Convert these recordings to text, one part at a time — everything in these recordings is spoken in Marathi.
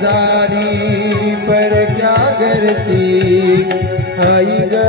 जारी पर क्या करती आई ग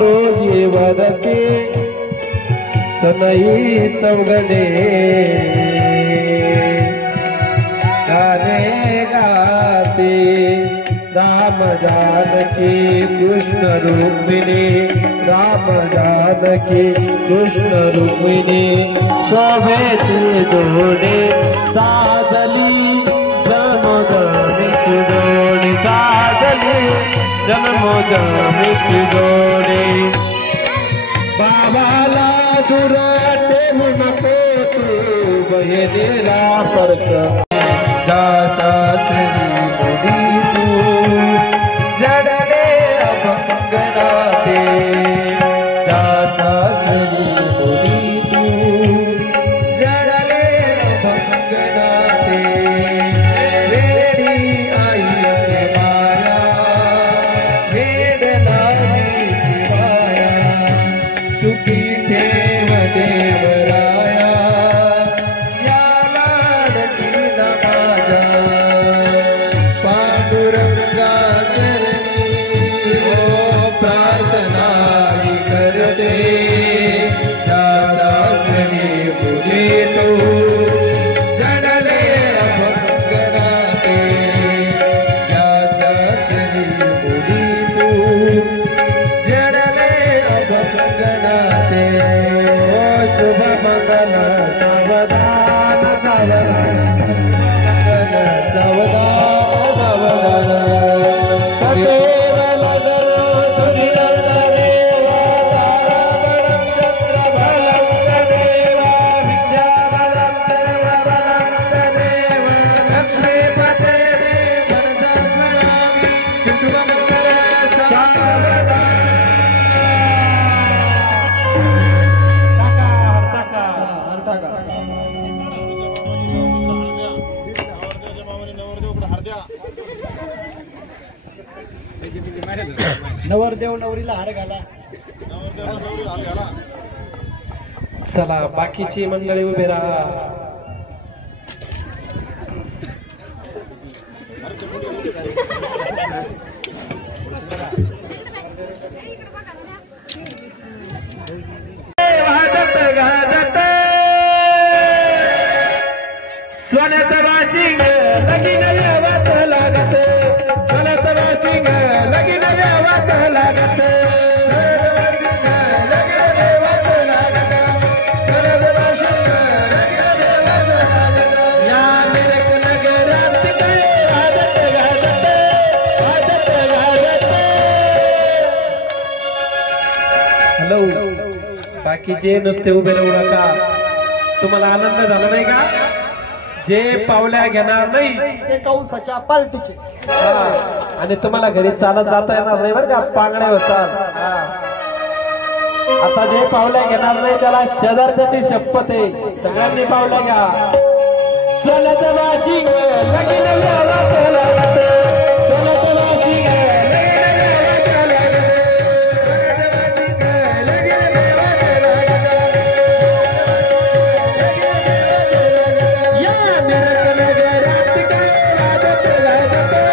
डोली वरते सनई सवगने गाने गाते राम जानकी कृष्ण रूपिणी राम जानकी कृष्ण रूपिणी शोभेची जोडे साधली जन्मोजमीची जोडी साधली जन्मोजमीची जोडी बाबाला दूर ठेवू नको तू बहिणीला परत जा सासरी मुली तू जडले अभंगनाते जा सासरी मुली तू जडले अभंगनाते वेडी आई माया वेड नाही माया सुखी ठेव देवराया या लाडकीला माझा पांडुरंगा चरणी ओ प्रार्थना करते दादाश्री मुली तू जडले अभंगनाते दादाश्री मुली तू जडले अभंगनाते ओ शुभ मंगल सावधान सावधान सावधान सदैव लगन सुधिरदेवा ताराबलं चन्द्रबलं तदेवा विद्याबलं देवबलं तदेव लक्ष्मीपते मनसा स्मरामि शुभमङ्गल सावधान नवरदेव नवरीला हार घाला चला बाकीची मंडळी उभे राहा वाजत गाजत सोन्याचं वाशिंग लगीन व्यवत लागत सोन्याचं वाशिंग लगीन व्यवत लागत या मिरक नगरात काय वाजत गाजत वाजत गाजत हॅलो बाकीचे नुसते उभे राहू नका तुम्हाला आनंद झाला नाही का जे पावल्या घेणार नाही ते कौसाच्या पालटीचे आणि तुम्हाला घरी चालत जाता येणार नाही बरं का पांगड्या होतात आता जे पावल्या घेणार नाही त्याला शेजारच्याची शपथ आहे सगळ्यांनी पावल्या घ्या सोन्याचं वाशिंग लगीन व्यवत लागत सोन्याचं वाशिंग लगीन व्यवत लागत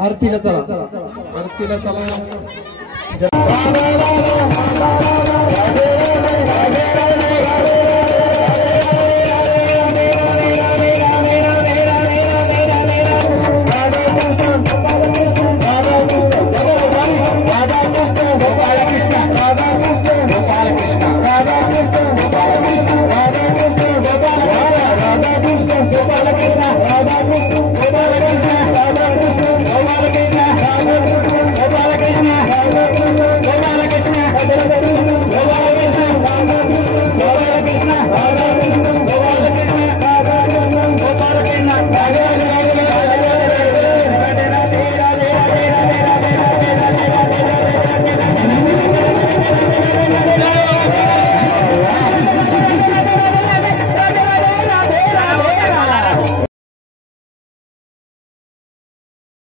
आरतीला चला, आरतीला चला.